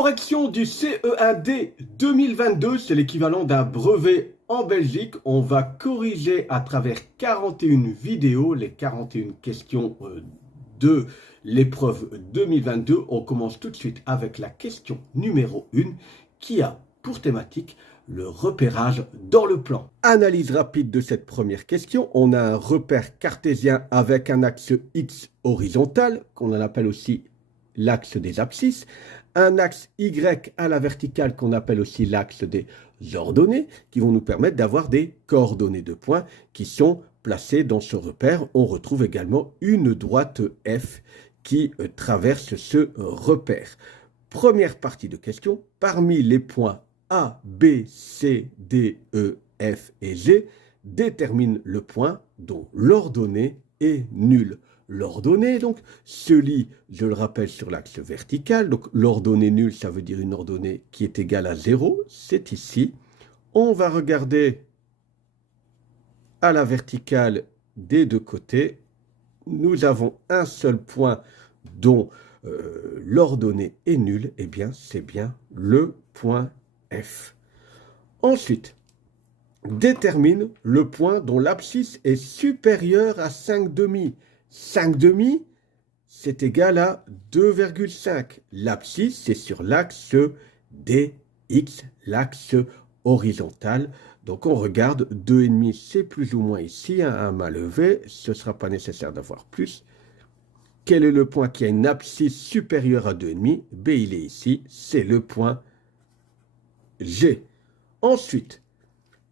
Correction du CE1D 2022, c'est l'équivalent d'un brevet en Belgique. On va corriger à travers 41 vidéos les 41 questions de l'épreuve 2022. On commence tout de suite avec la question numéro 1 qui a pour thématique le repérage dans le plan. Analyse rapide de cette première question. On a un repère cartésien avec un axe X horizontal, qu'on appelle aussi l'axe des abscisses, un axe Y à la verticale qu'on appelle aussi l'axe des ordonnées, qui vont nous permettre d'avoir des coordonnées de points qui sont placées dans ce repère. On retrouve également une droite F qui traverse ce repère. Première partie de question, parmi les points A, B, C, D, E, F et G, détermine le point dont l'ordonnée est nulle. L'ordonnée, donc, se lit, je le rappelle, sur l'axe vertical. Donc, l'ordonnée nulle, ça veut dire une ordonnée qui est égale à 0. C'est ici. On va regarder à la verticale des deux côtés. Nous avons un seul point dont l'ordonnée est nulle. Eh bien, c'est bien le point F. Ensuite, détermine le point dont l'abscisse est supérieure à 5,5. 5,5, c'est égal à 2,5. L'abscisse, c'est sur l'axe DX, l'axe horizontal. Donc, on regarde 2,5, c'est plus ou moins ici, un main levée. Ce ne sera pas nécessaire d'avoir plus. Quel est le point qui a une abscisse supérieure à 2,5? B, il est ici, c'est le point G. Ensuite,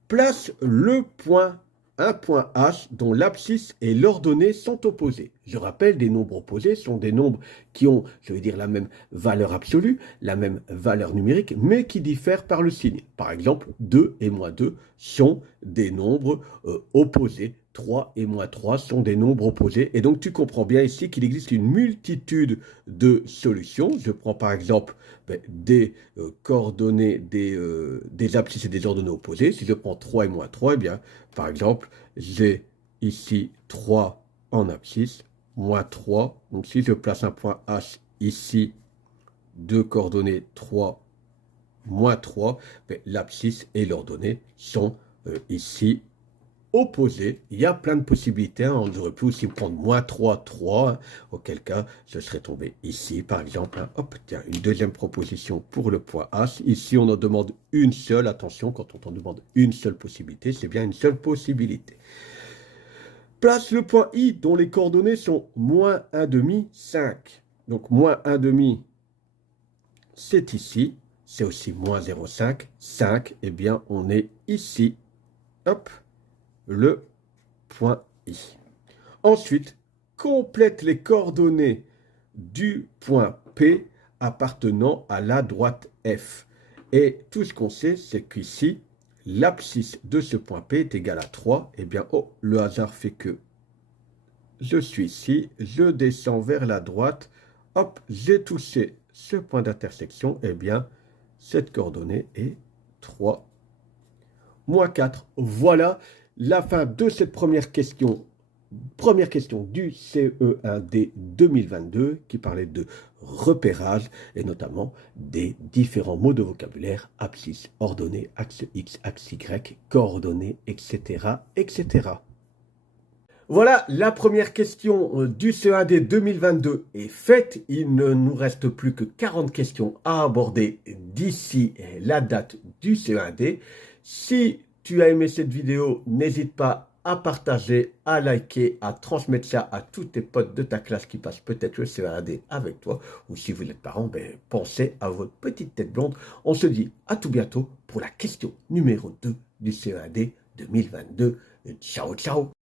place le point, un point H dont l'abscisse et l'ordonnée sont opposées. Je rappelle, des nombres opposés sont des nombres qui ont, je veux dire, la même valeur absolue, la même valeur numérique, mais qui diffèrent par le signe. Par exemple, 2 et moins 2 sont des nombres opposés. 3 et moins 3 sont des nombres opposés. Et donc, tu comprends bien ici qu'il existe une multitude de solutions. Je prends par exemple des coordonnées des abscisses et des ordonnées opposées. Si je prends 3 et moins 3, eh bien, par exemple, j'ai ici 3 en abscisse, moins 3. Donc, si je place un point H ici, deux coordonnées 3, moins 3, l'abscisse et l'ordonnée sont ici opposés. Il y a plein de possibilités. Hein. On aurait pu aussi prendre moins 3, 3, hein, auquel cas je serais tombé ici, par exemple. Hein. Hop, tiens, une deuxième proposition pour le point H. Ici, on en demande une seule. Attention, quand on t'en demande une seule possibilité, c'est bien une seule possibilité. Place le point I, dont les coordonnées sont moins 1,5, 5. Donc, moins 1,5, c'est ici. C'est aussi moins 0,5, 5. Eh bien, on est ici. Hop, le point I. Ensuite, complète les coordonnées du point P appartenant à la droite F. Et tout ce qu'on sait, c'est qu'ici, l'abscisse de ce point P est égale à 3. Eh bien, oh, le hasard fait que je suis ici, je descends vers la droite, hop, j'ai touché ce point d'intersection. Eh bien, cette coordonnée est 3, moins 4. Voilà la fin de cette première question du CE1D 2022 qui parlait de repérage et notamment des différents mots de vocabulaire, abscisse, ordonnée, axe X, axe Y, coordonnées, etc., etc. Voilà, la première question du CE1D 2022 est faite. Il ne nous reste plus que 40 questions à aborder d'ici la date du CE1D. Si tu as aimé cette vidéo, n'hésite pas à partager, à liker, à transmettre ça à tous tes potes de ta classe qui passent peut-être le CE1D avec toi. Ou si vous êtes parents, pensez à votre petite tête blonde. On se dit à tout bientôt pour la question numéro 2 du CE1D 2022. Ciao, ciao!